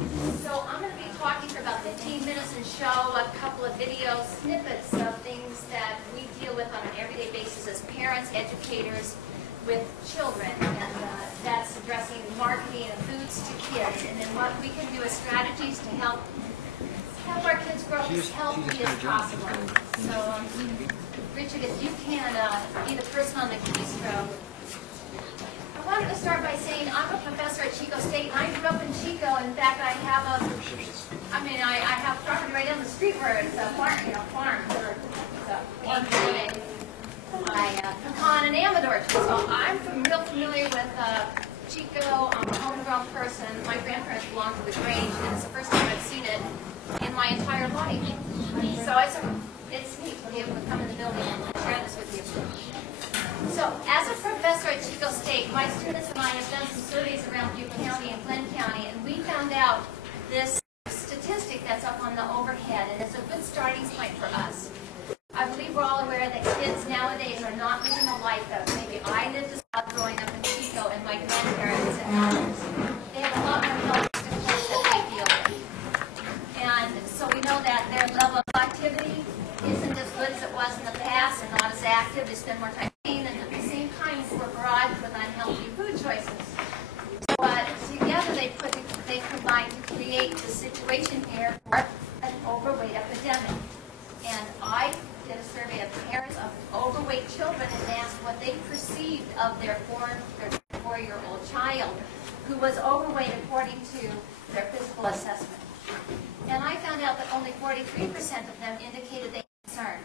So I'm going to be talking for about 15 minutes and show a couple of video snippets of things that we deal with on an everyday basis as parents, educators, with children. And that's addressing marketing and foods to kids. And then what we can do as strategies to help our kids grow as healthy as possible. So, Richard, if you can be the person on the keystroke. I wanted to start by saying I'm a professor at Chico State, and I grew up in Chico. In fact, I have property right down the street where it's a farm, farm for pecan and almond orchard. So I'm real familiar with Chico. I'm a homegrown person. My grandparents belonged to the Grange, and it's the first time I've seen it in my entire life. So it's neat to be able to come in the building and share this with you. So, as a professor at Chico State, my students and I have done some surveys around Butte County and Glenn County, and we found out this statistic that's up on the overhead, and it's a good starting point for us. I believe we're all aware that kids nowadays are not living a life that maybe I lived as well growing up in Chico, and my grandparents and others. They have a lot more health difficulties that they deal with. And so we know that their level of activity isn't as good as it was in the past, and not as active. They spend more time eating, and at the same time we're barraged with unhealthy food choices. So together they combined to create the situation here for an overweight epidemic. And I did a survey of parents of overweight children and asked what they perceived of their 4-year-old child who was overweight according to their physical assessment. And I found out that only 43% of them indicated they were concerned.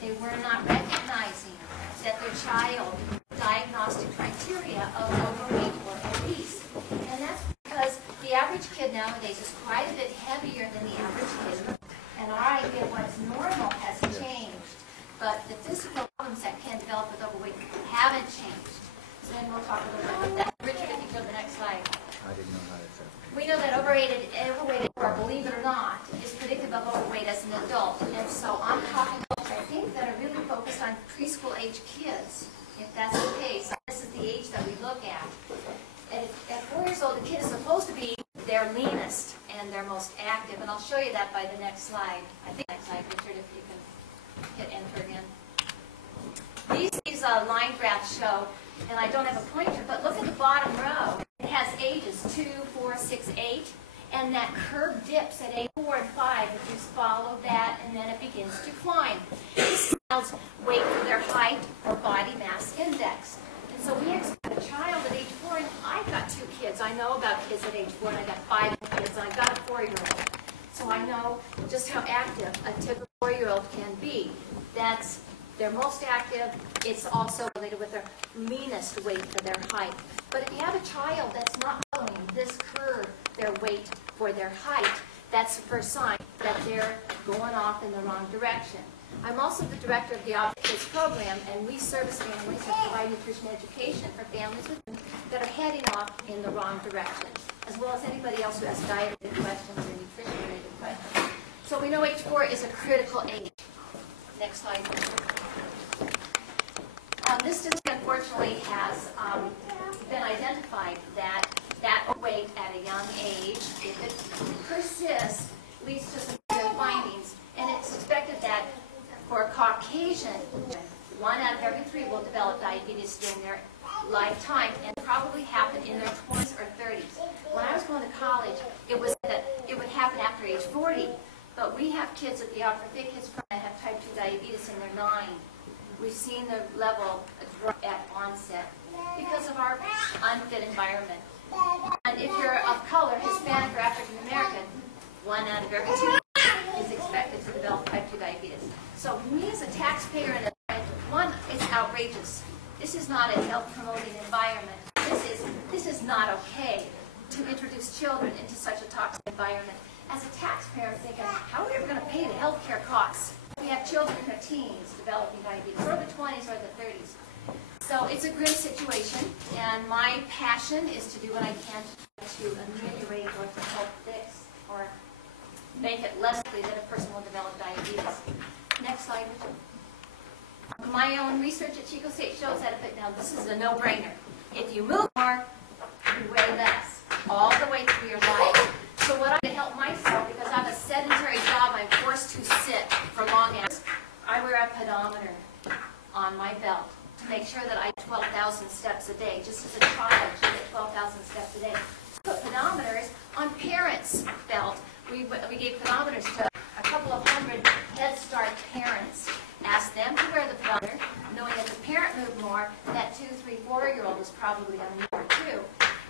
They were not recognizing that their child diagnostic criteria of overweight or obese. And that's because the average kid nowadays is quite a bit heavier than the average kid. And our idea of what's normal has changed. But the physical problems that can develop with overweight haven't changed. So then we'll talk a little bit about that. Richard, if you go to the next slide. I didn't know how to say. We know that overweight, or believe it or not, is predictive of overweight as an adult. And so I'm talking about, I think, that are really focused on preschool age kids. If that's the case, this is the age that we look at. And at 4 years old, the kid is supposed to be their leanest and their most active. And I'll show you that by the next slide. I think next slide, Richard, if you can hit enter again. These line graphs show, and I don't have a pointer, but look at the bottom row. It has ages 2, 4, 6, 8, and that curve dips at age 4 and 5. If you follow that, and then it begins to climb. This child's weight for their height or body mass index. And so we expect a child at age 4, and I've got 2 kids. I know about kids at age 4, and I got 5 kids, and I've got a 4-year-old. So I know just how active a typical 4-year-old can be. They're most active. It's also related with their leanest weight for their height. But if you have a child that's not following this curve, their weight for their height, that's the first sign that they're going off in the wrong direction. I'm also the director of the Obesity program, and we service families and provide nutrition education for families that are heading off in the wrong direction, as well as anybody else who has diet-related questions or nutrition-related questions. So we know age 4 is a critical age. Next slide. This statistic, unfortunately, has been identified that overweight at a young age, if it persists, leads to some severe findings. And it's expected that for Caucasian, 1 out of every 3 will develop diabetes during their lifetime, and probably happen in their 20s or 30s. When I was going to college, it was that it would happen after age 40. But we have kids at the Opera Fit Kids program that have type 2 diabetes in their 9. We've seen the level drop at onset because of our unfit environment. And if you're of color, Hispanic or African American, 1 out of every 2 is expected to develop type 2 diabetes. So me as a taxpayer and one is outrageous. This is not a health-promoting environment. This is not okay to introduce children into such a toxic environment. As a taxpayer, I'm thinking, how are we ever going to pay the health care costs? We have children in their teens developing diabetes, or the 20s or the 30s. So it's a grim situation, and my passion is to do what I can to ameliorate or to help fix or make it less likely that a person will develop diabetes. Next slide, Richard. My own research at Chico State shows that now this is a no-brainer. If you move more, you weigh less all the way through your life. So what I we gave pedometers to a couple of hundred Head Start parents, asked them to wear the pedometer, knowing that the parent moved more, that 2-, 3-, 4-year-old was probably going to move more too.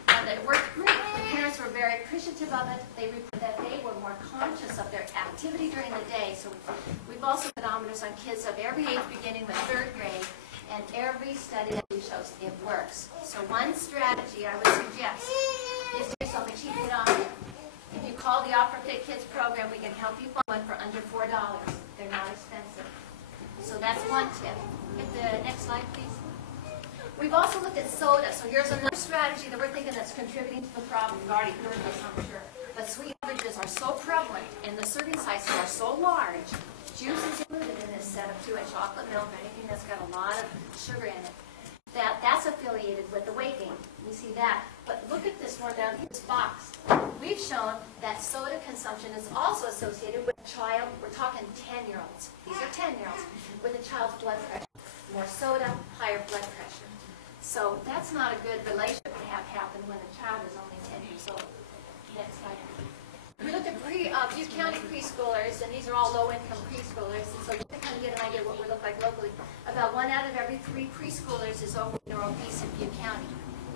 And it worked great. The parents were very appreciative of it. They reported that they were more conscious of their activity during the day. So we've also pedometers on kids of every age beginning with 3rd grade, and every study that we shows it works. So one strategy I would suggest is to yourself a cheap pedometer. If you call the Opera Fit Kids program, we can help you find one for under $4. They're not expensive. So that's one tip. Get the next slide, please. We've also looked at soda. So here's another strategy that we're thinking that's contributing to the problem. You've already heard this, I'm sure. But sweet beverages are so prevalent, and the serving sizes are so large. Juice is included in this set of 2-inch chocolate milk, anything that's got a lot of sugar in it. That's affiliated with the weight gain. We see that. But look at this more down here, this box. We've shown that soda consumption is also associated with a child, we're talking 10-year-olds. These are 10-year-olds, with a child's blood pressure. More soda, higher blood pressure. So that's not a good relationship to have happen when the child is only 10 years old. Next slide. We looked at Butte County preschoolers, and these are all low-income preschoolers, and so just to kind of get an idea of what we look like locally, about 1 out of every 3 preschoolers is overweight or obese in Butte County.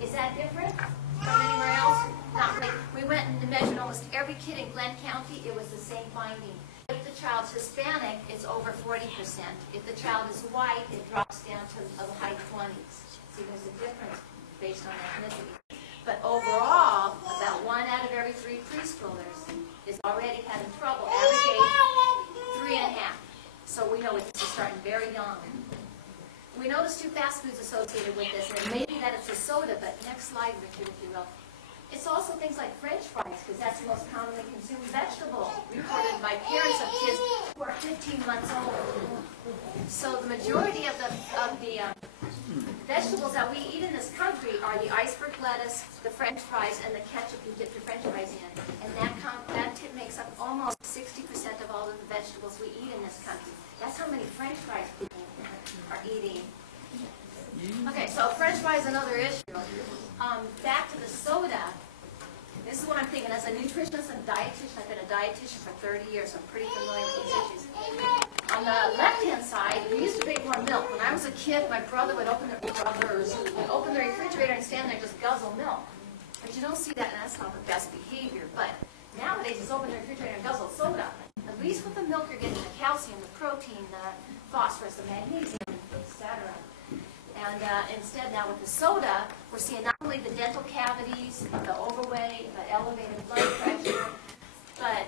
Is that different from anywhere else? Not really. We went and measured almost every kid in Glenn County. It was the same finding. If the child's Hispanic, it's over 40%. If the child is white, it drops down to the high 20s. See, there's a difference based on ethnicity. But overall, about 1 out of every 3 preschoolers is already having trouble. Average age, 3.5. So we know this is starting very young. We know there's 2 fast foods associated with this, and maybe that it's a soda, but next slide, Richard, if you will. It's also things like French fries, because that's the most commonly consumed vegetable, reported by parents of kids who are 15 months old. So the majority of the vegetables that we eat in this country are the iceberg lettuce, the French fries, and the ketchup you dip your French fries in. And that makes up almost 60% of all of the vegetables we eat in this country. That's how many French fries people are eating. Okay, so French fries is another issue. Back to the soda. This is what I'm thinking. As a nutritionist and dietitian, I've been a dietitian for 30 years, so I'm pretty familiar with these issues. On the left-hand side, we used to make more milk. When I was a kid, my brother would open the refrigerator and stand there and just guzzle milk. But you don't see that, and that's not the best behavior. But nowadays, it's open the refrigerator and guzzle soda. At least with the milk, you're getting the calcium, the protein, the phosphorus, the magnesium, etc. And instead, now with the soda, we're seeing not only the dental cavities, the overweight, the elevated blood pressure, but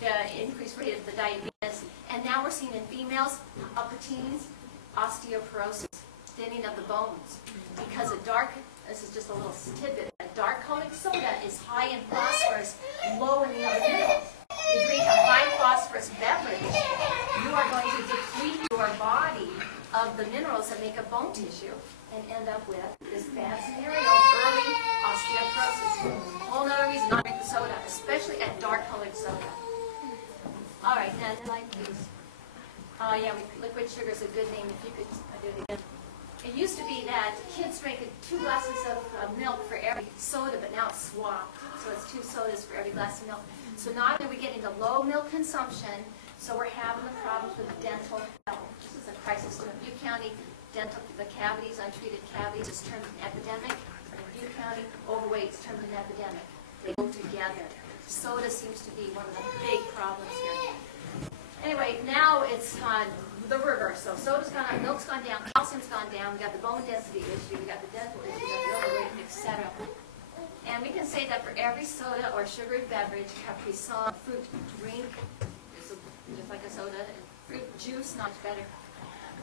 the increased rate of the diabetes. And now we're seeing in females, upper teens, osteoporosis, thinning of the bones. Because this is just a little tidbit, a dark-colored soda is high in phosphorus, low in the other minerals. If you drink a high phosphorus beverage, you are going to deplete your body of the minerals that make up bone tissue and end up with this bad scenario of early osteoporosis. A whole other reason not to drink the soda, especially a dark-colored soda. All right, now slide, please. Yeah, liquid sugar is a good name. If you could do it again. It used to be that kids drank 2 glasses of milk for every soda, but now it's swapped. So it's 2 sodas for every glass of milk. So not only are we getting the low milk consumption, so we're having the problems with dental health. This is a crisis in Butte County. The cavities, untreated cavities, is turned an epidemic. In Butte County, overweight is turned an epidemic. They go together. Soda seems to be one of the big problems here. Anyway, now it's the reverse. So soda's gone up, milk's gone down, calcium's gone down. We got the bone density issue, we got the dental issue, we got the overweight, etc. And we can say that for every soda or sugared beverage, Capri Sun, fruit drink, just like a soda, fruit juice, not better.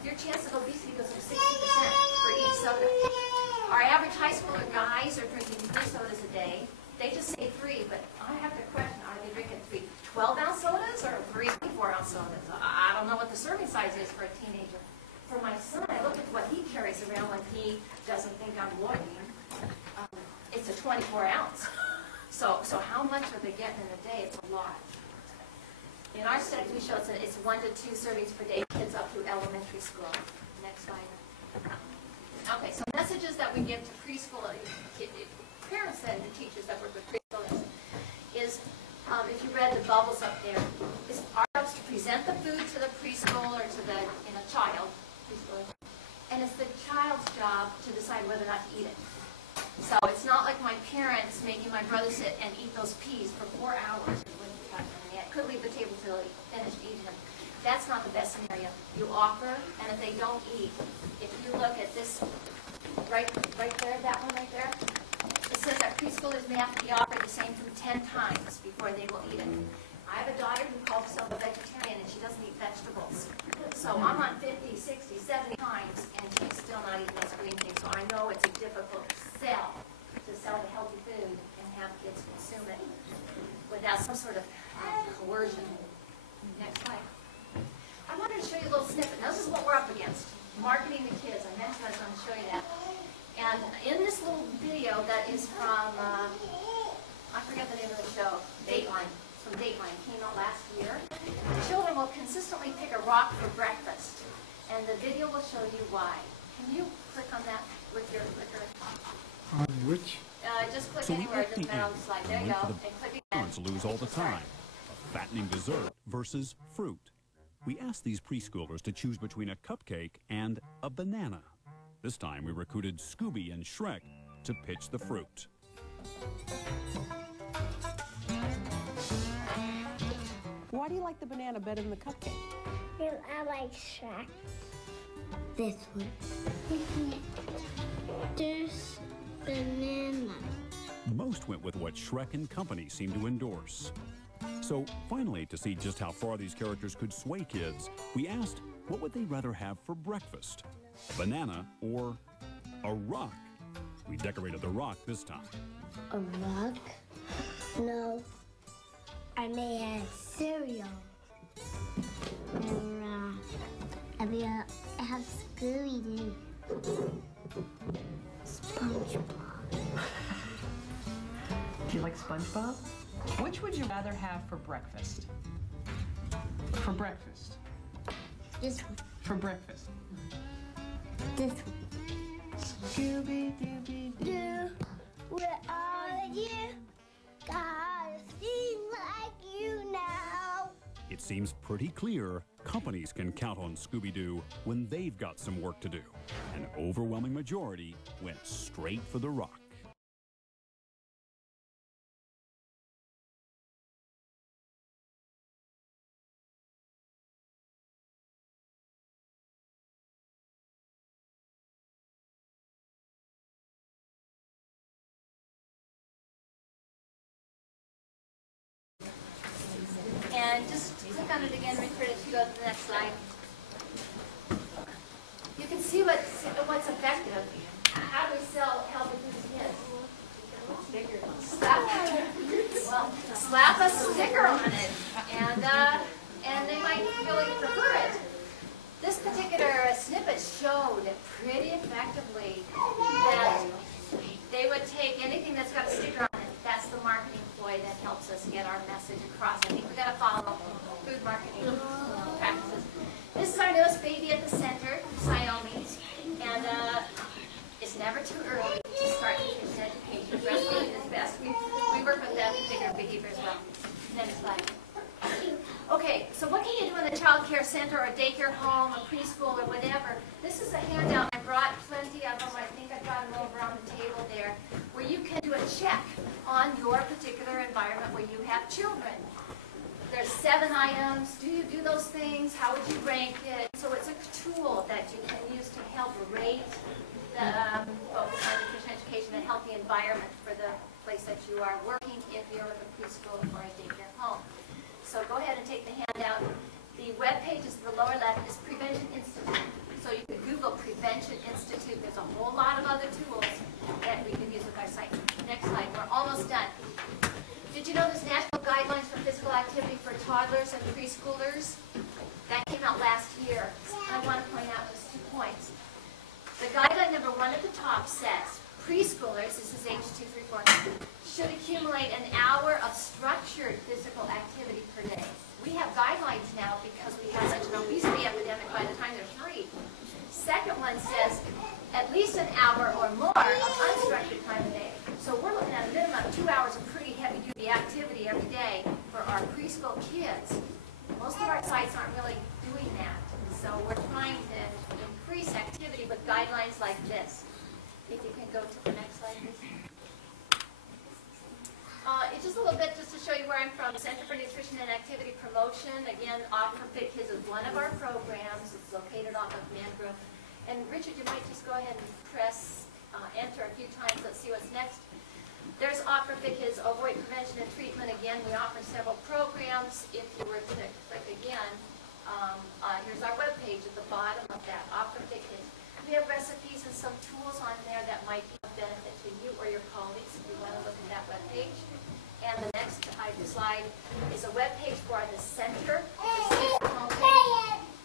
Your chance of obesity goes up 60% for each soda. Our average high schooler guys are drinking 3 sodas a day. They just say 3, but I have to question, are they drinking 3 12-ounce sodas or 3 24-ounce sodas? I don't know what the serving size is for a teenager. For my son, I look at what he carries around when he doesn't think I'm loitering. It's a 24-ounce. So how much are they getting in a day? It's a lot. In our studies, we show it's 1 to 2 servings per day, kids up through elementary school. Next slide. Okay, so messages that we give to preschool parents and the teachers that work with preschoolers is if you read the bubbles up there, it's our job to present the food to the preschool or to the child, preschool, and it's the child's job to decide whether or not to eat it. So it's not like my parents making my brother sit and eat those peas for 4 hours. I could leave the table till he finished eating them. That's not the best scenario. You offer, and if they don't eat, if you look at this right there, that one right there, it says that preschoolers may have to be offered the same food 10 times before they will eat it. I have a daughter who calls herself a vegetarian, and she doesn't eat vegetables. So I'm on 50, 60, 70 times, and she's still not eating those green things. So I know it's a difficult sell to sell the healthy food and have kids consume it without some sort of coercion. Next slide. I wanted to show you a little snippet. Now, this is what we're up against. Marketing to kids. I mentioned I was going to show you that. And in this little video that is from, I forget the name of the show, Dateline. From Dateline, came out last year. Children will consistently pick a rock for breakfast. And the video will show you why. Can you click on that with your clicker? On which? Just click anywhere. It doesn't matter on the slide. There you go. And click again. Lose all the time. A fattening dessert versus fruit. We asked these preschoolers to choose between a cupcake and a banana. This time we recruited Scooby and Shrek to pitch the fruit. Why do you like the banana better than the cupcake? Because I like Shrek. This one. This banana. Most went with what Shrek and company seemed to endorse. So finally, to see just how far these characters could sway kids, we asked what would they rather have for breakfast? A banana or a rock? We decorated the rock this time. A rock? No. I may have cereal. And I have Scooby-Doo. SpongeBob. Do you like SpongeBob? Which would you rather have for breakfast? For breakfast. This one. For breakfast. This one. Scooby-Dooby-Doo, where are you? Gotta sing like you now. It seems pretty clear companies can count on Scooby-Doo when they've got some work to do. An overwhelming majority went straight for the rock. And just click on it again, Richard, as you go to the next slide. You can see what's effective. How do we sell healthy food to kids? Slap a sticker on it, and they might really prefer it. This particular snippet showed pretty effectively that they would take anything that's got a sticker on it. That's the marketing ploy that helps us get our message across. I think we've got to follow food marketing practices. This is our newest baby at the center, Xiaomi, and it's never too early to start nutrition education. Breastfeeding is best. We work with them to figure behavior as well. Next slide. Okay, so what can you do in a child care center or a daycare home, a preschool, or whatever? This is a handout. I brought plenty of them. I think I got them over on the table there, where you can do a check on your particular environment where you have children. There's 7 items. Do you do those things? How would you rank it? So it's a tool that you can use to help rate the focus on nutrition education, a healthy environment for the place that you are working if you're with a preschool or a daycare home. So go ahead and take the handout. The web page is the lower left is Prevention Institute. So you can Google Prevention Institute. There's a whole lot of other tools that we can use with our site. Next slide. We're almost done. Did you know there's national guidelines for physical activity for toddlers and preschoolers? That came out last year. I want to point out just 2 points. The guideline number 1 at the top says preschoolers, this is age 2, 3, 4, should accumulate an hour of structured physical activity per day. We have guidelines now because we have such an obesity epidemic by the time they're 3. Second one says at least an hour or more of unstructured time a day. So we're looking at a minimum of 2 hours of pretty heavy-duty activity every day preschool kids. Most of our sites aren't really doing that. So we're trying to increase activity with guidelines like this. If you can go to the next slide, please. It's just a little bit just to show you where I'm from. The Center for Nutrition and Activity Promotion. Again, Offer Fit Kids is one of our programs. It's located off of Mangrove. And Richard, you might just go ahead and press enter a few times. Let's see what's next. There's Offer Fit Kids Overweight Prevention and Treatment. Again, we offer several programs. If you were to click again, here's our webpage at the bottom of that, Offer Fit Kids. We have recipes and some tools on there that might be of benefit to you or your colleagues if you want to look at that webpage. And the next slide is a webpage for the center.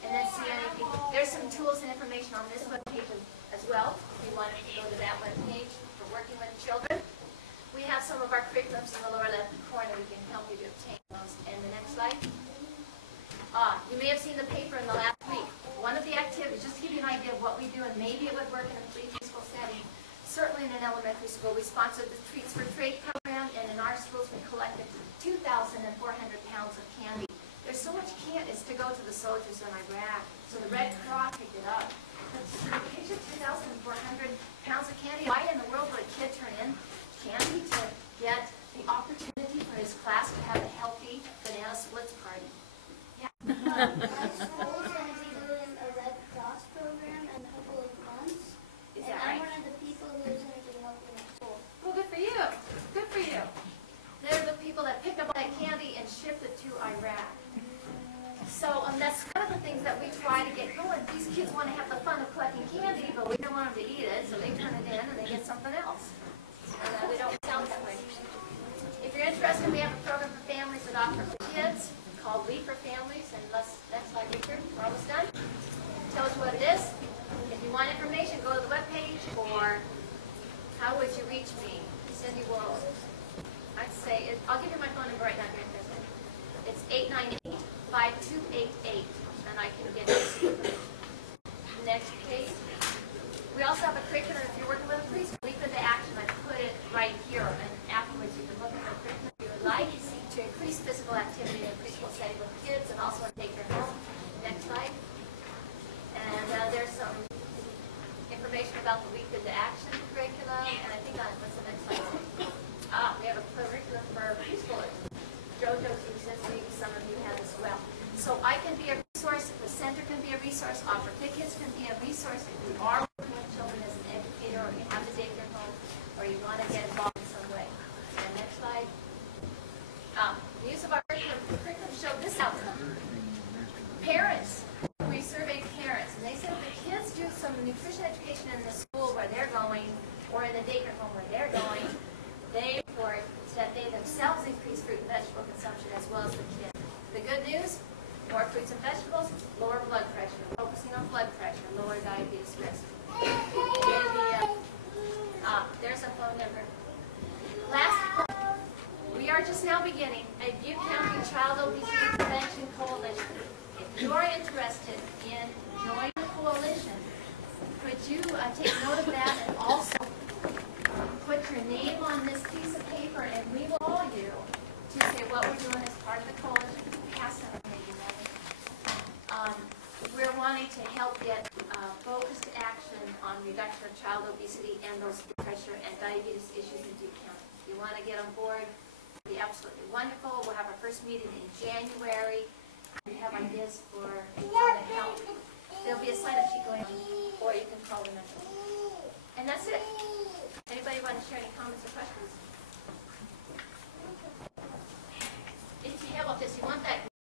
And then CNAP. There's some tools and information on this webpage as well if you wanted to go to that webpage for working with children. We have some of our curriculums in the lower left corner. We can help you to obtain those. And the next slide. You may have seen the paper in the last week. One of the activities, just to give you an idea of what we do, and maybe it would work in a preschool setting, certainly in an elementary school, we sponsored the Treats for Trade program, and in our schools we collected 2,400 pounds of candy. There's so much candy, it's to go to the soldiers in Iraq, so the Red Cross picked it up. Picture 2,400 pounds of candy. Why in the world would a kid turn in candy to get the opportunity for his class to have a healthy banana splits party? Yeah. My school's going to be doing a Red Cross program in a couple of months. Is And that I'm right? one of the people who's going to be helping the school. Well, good for you. Good for you. They're the people that picked up that candy and shipped it to Iraq. So that's kind of the things that we try to get going. These kids want to have the fun of collecting candy, but we don't want them to eat it, so they turn it in and they get something else. And we don't sell it that way. If you're interested, we have a program for families that offer for kids called We for Families. And next slide, Richard. We're almost done. Tell us what it is. If you want information, go to the webpage, or how would you reach me? Cindy Wolff. I'd say, I'll give you my phone number right now, Grant. It's 898-5288, and I can get you. Next page. We also have a curriculum. If you're working with a preschool, we put the action. I put it right here, and afterwards you can look at the curriculum you would like to increase physical activity in a preschool setting with kids, and also take your home. Next slide. And there's some information about the Week into Action curriculum, and I think what's the next slide? We have a curriculum for preschoolers. JoJo's existing, some of you have as well. So I can be a resource, the center can be a resource, Offer Fit Kids can be a resource if you are working with children as an educator, or you have a daycare home, or you want to get involved in some way. And next slide. The use of our curriculum showed this outcome. Parents, we surveyed parents, and they said if the kids do some nutrition education in the school where they're going, or in the daycare home where they're going, they report that they themselves increase fruit and vegetable consumption as well as the kids. The good news, more fruits and vegetables, lower blood pressure, focusing on blood pressure, lower diabetes risk. There's a phone number. Last, we are just now beginning a Butte County Child Obesity Prevention Coalition. If you are interested in joining the coalition, could you take note of that and also put your name on this piece of paper, and we will call you to say what we're doing as part of the coalition. Pass that on, maybe. We're wanting to help get focused action on reduction of child obesity and those blood pressure and diabetes issues in Butte County. If you want to get on board, it would be absolutely wonderful. We'll have our first meeting in January. We have ideas for how to help. There'll be a sign-up sheet going on, or you can call the number. And that's it. Anybody want to share any comments or questions? If you have this, you want that